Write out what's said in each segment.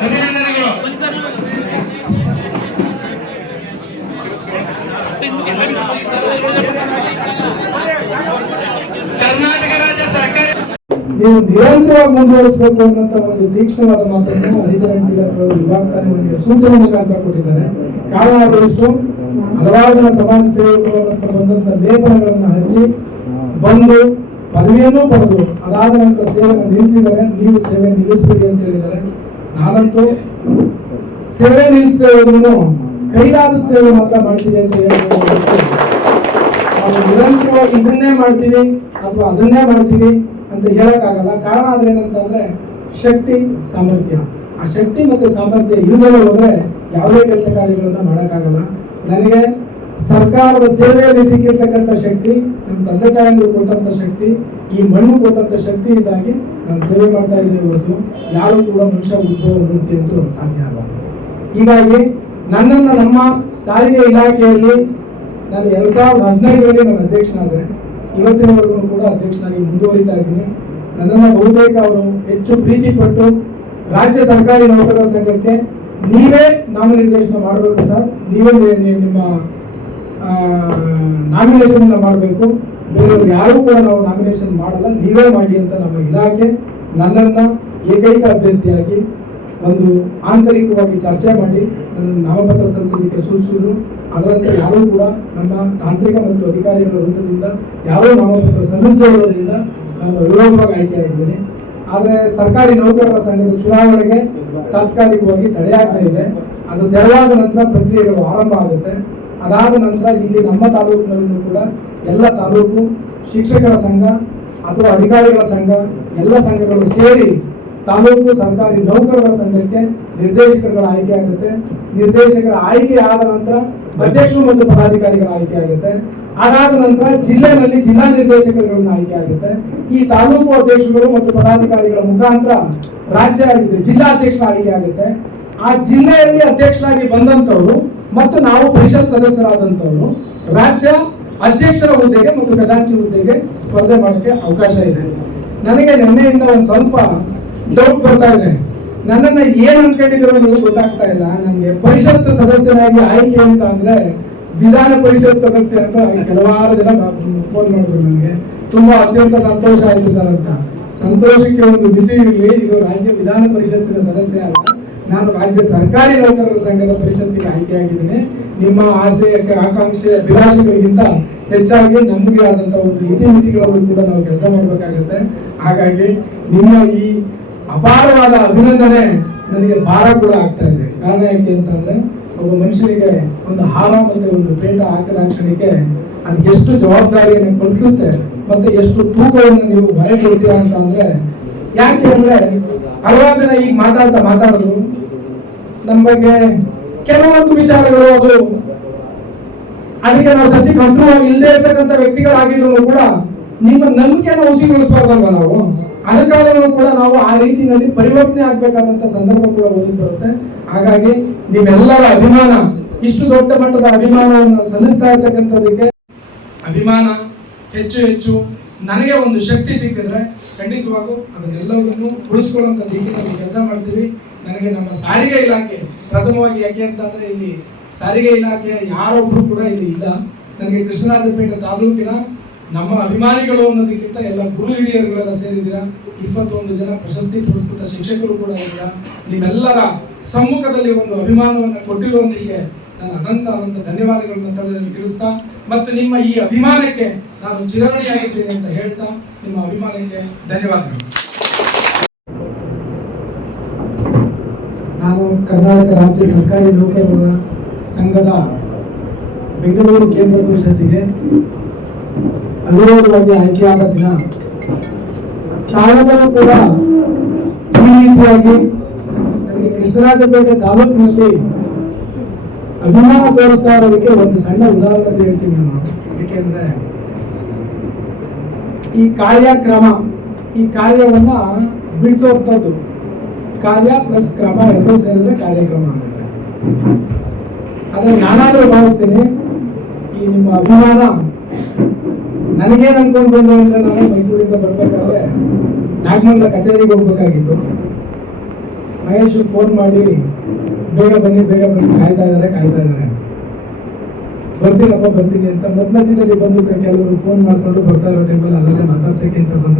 ಅಭಿನಂದನೆಗಳು ಕರ್ನಾಟಕ ರಾಜ್ಯ ಸರ್ಕಾರಿ ನೀವು ನಿರಂತರವಾಗಿ ಮುಂದುವರಿಸಬೇಕು ಅನ್ನೋಂತ ಒಂದು ತೀಕ್ಷ್ಣವಾದ ಮಾತನ್ನು ವಿಭಾಗದಲ್ಲಿ ಇವಾಗ ನನಗೆ ಸೂಚನೆ ಮುಖಾಂತರ ಕೊಟ್ಟಿದ್ದಾರೆ. ಕಾರಣ ಆದಷ್ಟು ಹಲವಾರು ಜನ ಸಮಾಜ ಸೇವಕರು ಅಂತ ಬಂದಂತ ಲೇಪನಗಳನ್ನು ಹಚ್ಚಿ ಬಂದು ಪದವಿಯನ್ನೂ ಪಡೆದು ಅದಾದ ನಂತರ ಸೇವೆಯನ್ನು ನಿಲ್ಲಿಸಿದರೆ ನೀವು ಸೇವೆ ನಿಲ್ಲಿಸಬೇಡಿ ಅಂತ ಹೇಳಿದ್ದಾರೆ. ನಾನಂತೂ ಸೇವೆ ನಿಲ್ಲಿಸದೆ ಕೈಲಾದ ಸೇವೆ ಮಾತ್ರ ಮಾಡ್ತೀವಿ ಅಂತ ಹೇಳಿ ನಾವು ನಿರಂತರವಾಗಿ ಇದನ್ನೇ ಮಾಡ್ತೀವಿ ಅಥವಾ ಅದನ್ನೇ ಮಾಡ್ತೀವಿ ಅಂತ ಹೇಳಕ್ಕಾಗಲ್ಲ. ಕಾರಣ ಆದ್ರೆ ಏನಂತಂದ್ರೆ ಶಕ್ತಿ, ಸಾಮರ್ಥ್ಯ. ಆ ಶಕ್ತಿ ಮತ್ತು ಸಾಮರ್ಥ್ಯ ಇಲ್ಲದೆ ಹೋದ್ರೆ ಯಾವುದೇ ಕೆಲಸ ಕಾರ್ಯಗಳನ್ನ ಮಾಡೋಕ್ಕಾಗಲ್ಲ. ನನಗೆ ಸರ್ಕಾರದ ಸೇವೆಯಲ್ಲಿ ಸಿಕ್ಕಿರ್ತಕ್ಕಂಥ ಶಕ್ತಿ ನಮ್ಮ ತಂದೆ ತಾಯಿಗಳು ಕೊಟ್ಟಂತ ಶಕ್ತಿ, ಈ ಮಣ್ಣು ಕೊಟ್ಟಂತ ಶಕ್ತಿಯಿಂದಾಗಿ ನಾನು ಸೇವೆ ಮಾಡ್ತಾ ಇದ್ದೀನಿ ಹೊರತು, ಯಾರು ಕೂಡ ಮನುಷ್ಯ ಉದ್ಭವ ವೃತ್ತಿ ಅಂತೂ ಸಾಧ್ಯ ಅಲ್ಲ. ಹೀಗಾಗಿ ನನ್ನನ್ನು ನಮ್ಮ ಸಾರಿಗೆ ಇಲಾಖೆಯಲ್ಲಿ ನಾನು ಎರಡು ಸಾವಿರದ ಹದಿನೈದರಲ್ಲಿ ನಾನು ಅಧ್ಯಕ್ಷನಾದೆ ಇವತ್ತಿನವರೆಗೂ ಕೂಡ ಅಧ್ಯಕ್ಷನಾಗಿ ಮುಂದುವರಿತಾ ಇದ್ದೀನಿ. ನನ್ನನ್ನು ಬಹುತೇಕ ಅವರು ಹೆಚ್ಚು ಪ್ರೀತಿ ಪಟ್ಟು ರಾಜ್ಯ ಸರ್ಕಾರಿ ನೌಕರರ ಸಂಘಕ್ಕೆ ನೀವೇ ನಾಮನಿರ್ದೇಶನ ಮಾಡಬೇಕು ಸರ್. ನೀವೇ ನಿಮ್ಮ ನಾಮಿನೇಷನ್ ಮಾಡಬೇಕು. ಬೇರೆಯವರು ಯಾರೂ ಕೂಡ ನಾವು ನಾಮಿನೇಷನ್ ಮಾಡಲ್ಲ. ನೀವೇ ಮಾಡಿ ಅಂತ ನಮ್ಮ ಇಲಾಖೆ ನನ್ನನ್ನು ಏಕೈಕ ಅಭ್ಯರ್ಥಿಯಾಗಿ ಒಂದು ಆಂತರಿಕವಾಗಿ ಚರ್ಚೆ ಮಾಡಿ ನನ್ನ ನಾಮಪತ್ರ ಸಲ್ಲಿಸಲಿಕ್ಕೆ ಸೂಚಿಸಿದ್ರು. ಅದರಂತೆ ಯಾರೂ ಕೂಡ ನಮ್ಮ ತಾಂತ್ರಿಕ ಮತ್ತು ಅಧಿಕಾರಿಗಳ ವೃತ್ತದಿಂದ ಯಾರೂ ನಾಮಪತ್ರ ಸಲ್ಲಿಸದೇ ಇರೋದ್ರಿಂದ ನಾನು ವಿರೋಧವಾಗಿ ಆಯ್ಕೆಯಾಗಿದ್ದೇನೆ. ಆದರೆ ಸರ್ಕಾರಿ ನೌಕರರ ಸಂಘದ ಚುನಾವಣೆಗೆ ತಾತ್ಕಾಲಿಕವಾಗಿ ತಡೆಯಾಗ್ತಾ ಇದೆ. ಅದು ತೆರವಾದ ನಂತರ ಪ್ರಕ್ರಿಯೆಗಳು ಆರಂಭ ಆಗುತ್ತೆ. ಅದಾದ ನಂತರ ಇಲ್ಲಿ ನಮ್ಮ ತಾಲೂಕಿನಲ್ಲೂ ಕೂಡ ಎಲ್ಲ ತಾಲೂಕು ಶಿಕ್ಷಕರ ಸಂಘ ಅಥವಾ ಅಧಿಕಾರಿಗಳ ಸಂಘ, ಎಲ್ಲ ಸಂಘಗಳು ಸೇರಿ ತಾಲೂಕು ಸರ್ಕಾರಿ ನೌಕರರ ಸಂಘಕ್ಕೆ ನಿರ್ದೇಶಕರುಗಳ ಆಯ್ಕೆ ಆಗುತ್ತೆ. ನಿರ್ದೇಶಕರ ಆಯ್ಕೆ ಆದ ನಂತರ ಅಧ್ಯಕ್ಷರು ಮತ್ತು ಪದಾಧಿಕಾರಿಗಳ ಆಯ್ಕೆ ಆಗುತ್ತೆ. ಅದಾದ ನಂತರ ಜಿಲ್ಲೆನಲ್ಲಿ ಜಿಲ್ಲಾ ನಿರ್ದೇಶಕರುಗಳನ್ನು ಆಯ್ಕೆ ಆಗುತ್ತೆ. ಈ ತಾಲೂಕು ಅಧ್ಯಕ್ಷರು ಮತ್ತು ಪದಾಧಿಕಾರಿಗಳ ಮುಖಾಂತರ ರಾಜ್ಯ ಆಗಿದೆ ಜಿಲ್ಲಾ ಅಧ್ಯಕ್ಷರ ಆಯ್ಕೆ ಆಗುತ್ತೆ. ಆ ಜಿಲ್ಲೆಯಲ್ಲಿ ಅಧ್ಯಕ್ಷರಾಗಿ ಬಂದಂತವರು ಮತ್ತು ನಾವು ಪರಿಷತ್ ಸದಸ್ಯರಾದಂತವರು ರಾಜ್ಯ ಅಧ್ಯಕ್ಷರ ಹುದ್ದೆಗೆ ಮತ್ತು ಖಜಾಂಚಿ ಹುದ್ದೆಗೆ ಸ್ಪರ್ಧೆ ಮಾಡೋಕ್ಕೆ ಅವಕಾಶ ಇದೆ. ನನಗೆ ನಿನ್ನೆಯಿಂದ ಒಂದು ಸ್ವಲ್ಪ ಡೌಟ್ ಬರ್ತಾ ಇದೆ. ನನ್ನನ್ನ ಏನ್ ಅನ್ಕೊಂಡಿದ್ರು ಅನ್ನೋದು ಗೊತ್ತಾಗ್ತಾ ಇಲ್ಲ. ನನಗೆ ಪರಿಷತ್ ಸದಸ್ಯರಾಗಿ ಆಯ್ಕೆ ಅಂತ ಅಂದ್ರೆ ವಿಧಾನ ಪರಿಷತ್ ಸದಸ್ಯ ಅಂತ ಕೆಲವಾರು ಜನ ಫೋನ್ ಮಾಡಿದ್ರು ನನಗೆ. ತುಂಬಾ ಅತ್ಯಂತ ಸಂತೋಷ ಆಯ್ತು ಸರ್ ಅಂತ. ಸಂತೋಷಕ್ಕೆ ಒಂದು ಮಿತಿ ಇರಲಿ. ಇದು ರಾಜ್ಯ ವಿಧಾನ ಪರಿಷತ್ತಿನ ಸದಸ್ಯ ಅಲ್ಲ. ನಾನು ರಾಜ್ಯ ಸರ್ಕಾರಿ ನೌಕರರ ಸಂಘದ ಪರಿಷತ್ತಿಗೆ ಆಯ್ಕೆಯಾಗಿದ್ದೇನೆ. ನಿಮ್ಮ ಆಸೆ ಆಕಾಂಕ್ಷೆ ಅಭಿಲಾಷೆಗಳಿಗಿಂತ ಹೆಚ್ಚಾಗಿ ನಮಗೆ ಆದಂತ ಒಂದು ಇತಿಮಿತಿಗಳನ್ನು ಕೂಡ ನಾವು ಕೆಲಸ ಮಾಡಬೇಕಾಗತ್ತೆ. ಹಾಗಾಗಿ ನಿಮ್ಮ ಈ ಅಪಾರವಾದ ಅಭಿನಂದನೆ ನನಗೆ ಭಾರ ಕೂಡ ಆಗ್ತಾ ಇದೆ. ಕಾರಣ ಯಾಕೆ ಅಂತಂದ್ರೆ, ಒಬ್ಬ ಮನುಷ್ಯನಿಗೆ ಒಂದು ಹಾರ ಮತ್ತೆ ಒಂದು ಪೇಟ ಹಾಕಿದ ಕ್ಷಣಕ್ಕೆ ಅದು ಎಷ್ಟು ಜವಾಬ್ದಾರಿಯನ್ನು ಕಲಿಸುತ್ತೆ ಮತ್ತೆ ಎಷ್ಟು ತೂಕವನ್ನು ನೀವು ಭಯ ಕೊಡ್ತೀರಾ ಅಂತ ಅಂದ್ರೆ, ಯಾಕೆ ಅಂದ್ರೆ ಹಲವಾರು ಜನ ಈಗ ಮಾತಾಡ್ತಾ ಮಾತಾಡಿದ್ರು ನಮ್ಮ ಬಗ್ಗೆ ಕೆಲವೊಂದು ವಿಚಾರಗಳು ಅದು ಅದಕ್ಕೆ ನಾವು ಸತಿ ಕಂಟ್ರೋಲ್ ಇಲ್ಲದೆ ಇರ್ತಕ್ಕಂಥ ವ್ಯಕ್ತಿಗಳಾಗಿದ್ರು ಕೂಡ ನಿಮ್ಮ ನಂಬಿಕೆಯನ್ನು ಹುಸಿಗೊಳಿಸಬಾರ್ದಲ್ವ ನಾವು? ಅದಕ್ಕಾದರೂ ಕೂಡ ನಾವು ಆ ರೀತಿಯಲ್ಲಿ ಪರಿವರ್ತನೆ ಆಗ್ಬೇಕಾದಂತ ಸಂದರ್ಭ ಕೂಡ ಒದಗಿ ಬರುತ್ತೆ. ಹಾಗಾಗಿ ನಿಮ್ಮೆಲ್ಲರ ಅಭಿಮಾನ, ಇಷ್ಟು ದೊಡ್ಡ ಮಟ್ಟದ ಅಭಿಮಾನವನ್ನು ಸಲ್ಲಿಸ್ತಾ ಇರ್ತಕ್ಕಂಥದಕ್ಕೆ ಅಭಿಮಾನ ಹೆಚ್ಚು ಹೆಚ್ಚು ನನಗೆ ಒಂದು ಶಕ್ತಿ ಸಿಕ್ಕಿದ್ರೆ ಖಂಡಿತವಾಗೂ ಅದನ್ನೆಲ್ಲವನ್ನು ಉಳಿಸ್ಕೊಳ್ಳುವಂತ ದಿಕ್ಕಿನಲ್ಲಿ ಕೆಲಸ ಮಾಡ್ತೀವಿ. ನನಗೆ ನಮ್ಮ ಸಾರಿಗೆ ಇಲಾಖೆ, ಪ್ರಥಮವಾಗಿ ಯಾಕೆ ಅಂತಂದರೆ ಇಲ್ಲಿ ಸಾರಿಗೆ ಇಲಾಖೆ ಯಾರೊಬ್ಬರು ಕೂಡ ಇಲ್ಲಿ ಇಲ್ಲ. ನನಗೆ ಕೃಷ್ಣರಾಜಪೇಟೆ ತಾಲೂಕಿನ ನಮ್ಮ ಅಭಿಮಾನಿಗಳು ಅನ್ನೋದಕ್ಕಿಂತ ಎಲ್ಲ ಗುರು ಹಿರಿಯರುಗಳೆಲ್ಲ ಸೇರಿದ್ದೀರಾ? ಇಪ್ಪತ್ತೊಂದು ಜನ ಪ್ರಶಸ್ತಿ ಪುರಸ್ಕೃತ ಶಿಕ್ಷಕರು ಕೂಡ ಇದ್ದೀರಾ? ನಿಮ್ಮೆಲ್ಲರ ಸಮ್ಮುಖದಲ್ಲಿ ಒಂದು ಅಭಿಮಾನವನ್ನು ಕೊಟ್ಟಿರುವಂತಿಗೆ ನಾನು ಅನಂತ ಅನಂತ ಧನ್ಯವಾದಗಳನ್ನು ತಲೆಯಲ್ಲಿ ತಿಳಿಸ್ತಾ, ಮತ್ತು ನಿಮ್ಮ ಈ ಅಭಿಮಾನಕ್ಕೆ ನಾನು ಚಿರಋಣಿಯಾಗಿದ್ದೇನೆ ಅಂತ ಹೇಳ್ತಾ, ನಿಮ್ಮ ಅಭಿಮಾನಕ್ಕೆ ಧನ್ಯವಾದಗಳು. ನಾನು ಕರ್ನಾಟಕ ರಾಜ್ಯ ಸರ್ಕಾರಿ ನೌಕರರ ಸಂಘದ ಬೆಂಗಳೂರು ಕೇಂದ್ರ ಪರಿಷತ್ತಿಗೆ ಅವಿರೋಧವಾಗಿ ಆಯ್ಕೆಯಾದ ದಿನ ಕೂಡ ಈ ರೀತಿಯಾಗಿ ನನಗೆ ಕೃಷ್ಣರಾಜಪೇಟೆ ತಾಲೂಕಿನಲ್ಲಿ ಅಭಿಮಾನ ತೋರಿಸ್ತಾ ಇರೋದಕ್ಕೆ ಒಂದು ಸಣ್ಣ ಉದಾಹರಣೆ ಹೇಳ್ತೀನಿ ನಾನು. ಏಕೆಂದ್ರೆ ಈ ಕಾರ್ಯಕ್ರಮ, ಈ ಕಾರ್ಯವನ್ನ ಬಿಡಿಸೋಂಥದ್ದು ಕಾರ್ಯ ಪ್ಲಸ್ ಕ್ರಮ ಎರಡೂ ಸೇರಿದ್ರೆ ಕಾರ್ಯಕ್ರಮ ಆಗುತ್ತೆ. ಅದನ್ನ ನಾನಾದ್ರೂ ಭಾವಿಸ್ತೀನಿ. ಈ ನಿಮ್ಮ ಅಭಿಮಾನ ನನಗೇನು ಅನ್ಕೊಂಡು ಬಂದೆ ಅಂದ್ರೆ ನಾನು ಮೈಸೂರಿಂದ ಬರ್ಬೇಕಾದ್ರೆ ನಾಗಮಂಗಲ ಕಚೇರಿಗೆ ಹೋಗ್ಬೇಕಾಗಿತ್ತು. ಮಹೇಶ್ ಫೋನ್ ಮಾಡಿ ಬೇಗ ಬನ್ನಿ ಬೇಗ ಬನ್ನಿ. ಕಾಯ್ತಾ ಇದ್ದಾರೆ ಕಾಯ್ತಾ ಇದ್ದಾರೆ. ಬರ್ತೀನಪ್ಪ ಬರ್ತೀನಿ ಅಂತ. ಮಧ್ಯದಲ್ಲಿ ಬಂದು ಕೆಲವರು ಫೋನ್ ಮಾಡ್ಕೊಂಡು ಬರ್ತಾ ಇರೋ ಟೈಮಲ್ಲಿ ಅಲ್ಲೇ ಮಾತಾಡ್ಸಕ್ಕೆ ಅಂತ ಬಂದ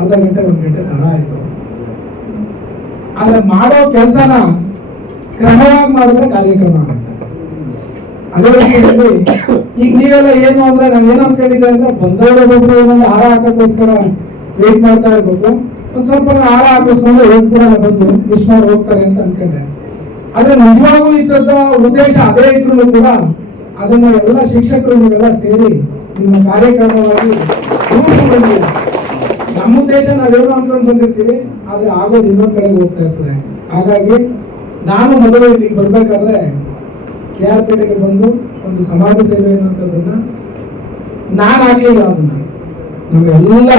ಅರ್ಧ ಗಂಟೆ, ಒಂದು ಗಂಟೆ ತಡ ಆಯ್ತು. ಆದ್ರೆ ಮಾಡೋ ಕೆಲಸನ ಕ್ರಮವಾಗಿ ಮಾಡಿದ್ರೆ ಕಾರ್ಯಕ್ರಮ. ಆಗುತ್ತೆ ಅದೇ ರೀತಿಯಲ್ಲಿ ಈಗ ನೀವೆಲ್ಲ ಏನು ಅಂದ್ರೆ ನಾನು ಏನು ಅನ್ಕೊಂಡಿದ್ದೆ ಅಂದ್ರೆ ಬಂದವರು ಒಂದೊಂದು ಹಾರ ಹಾಕೋಕ್ಕೋಸ್ಕರ ವೇಟ್ ಮಾಡ್ತಾ ಇರ್ಬೇಕು. ಒಂದ್ ಸ್ವಲ್ಪ ಹಾರ ಹಾಕಿಸ್ಕೊಂಡು ಹೋಗ್ ಕೂಡ ಬಂದು ಮಿಸ್ ಮಾಡಿ ಹೋಗ್ತಾರೆ ಅಂತ ಅನ್ಕೊಂಡೆ. ಆದ್ರೆ ನಿಜವಾಗೂ ಇದ್ದದ್ದ ಉದ್ದೇಶ ಅದೇ ಇದ್ರು ಕೂಡ ಅದನ್ನ ಎಲ್ಲ ಶಿಕ್ಷಕರು ನೀವೆಲ್ಲ ಸೇರಿ ನಿಮ್ಮ ಕಾರ್ಯಕ್ರಮವಾಗಿ ನಮ್ಮ ಉದ್ದೇಶ ನಾವೇನು ಅಂದ್ಕೊಂಡು ಬಂದಿರ್ತೀವಿ ಆದ್ರೆ ಆಗೋದು ಇನ್ನೊಂದ್ ಕಡೆ ಹೋಗ್ತಾ ಇರ್ತದೆ. ಹಾಗಾಗಿ ನಾನು ಮೊದಲು ಇಲ್ಲಿಗೆ ಬರ್ಬೇಕಾದ್ರೆ ಕೆ ಆರ್ ಪೇಟೆಗೆ ಬಂದು ಒಂದು ಸಮಾಜ ಸೇವೆ ಅನ್ನುವಂಥದ್ದನ್ನ ನಾನು ಆಗ್ಲಿಲ್ಲ ಅದನ್ನ. ನಾವೆಲ್ಲ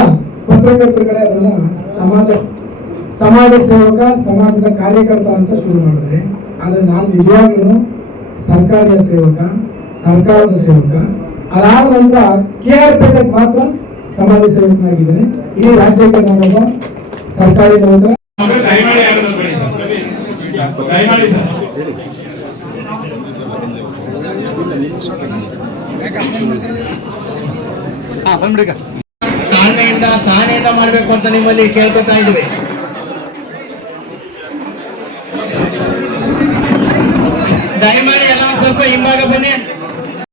ಪತ್ರಕರ್ತರುಗಳೇ ಅದನ್ನ ಸಮಾಜ ಸಮಾಜ ಸೇವಕ, ಸಮಾಜದ ಕಾರ್ಯಕರ್ತ ಅಂತ ಶುರು ಮಾಡಿದ್ರೆ ಆದ್ರೆ ನಾನು ನಿಜವಾಗ್ಲೂ ಸರ್ಕಾರದ ಸೇವಕ ಸರ್ಕಾರದ ಸೇವಕ. ಅದಾದ ನಂತರ ಕೆ ಆರ್ ಪೇಟೆಗೆ ಮಾತ್ರ ಸಮಾಜ ಸೇವಕನಾಗಿದ್ದೇನೆ. ಇಡೀ ರಾಜ್ಯಕ್ಕೆ ನಾನೊಬ್ಬ ಸರ್ಕಾರಿ ನೌಕರ. ತಾಳ್ಮೆಯಿಂದ ಸಹನೆಯಿಂದ ಮಾಡಬೇಕು ಅಂತ ನಿಮ್ಮಲ್ಲಿ ಕೇಳ್ಕೊತಾ ಇದ್ದೀವಿ. ದಯಮಾಡಿ ಎಲ್ಲ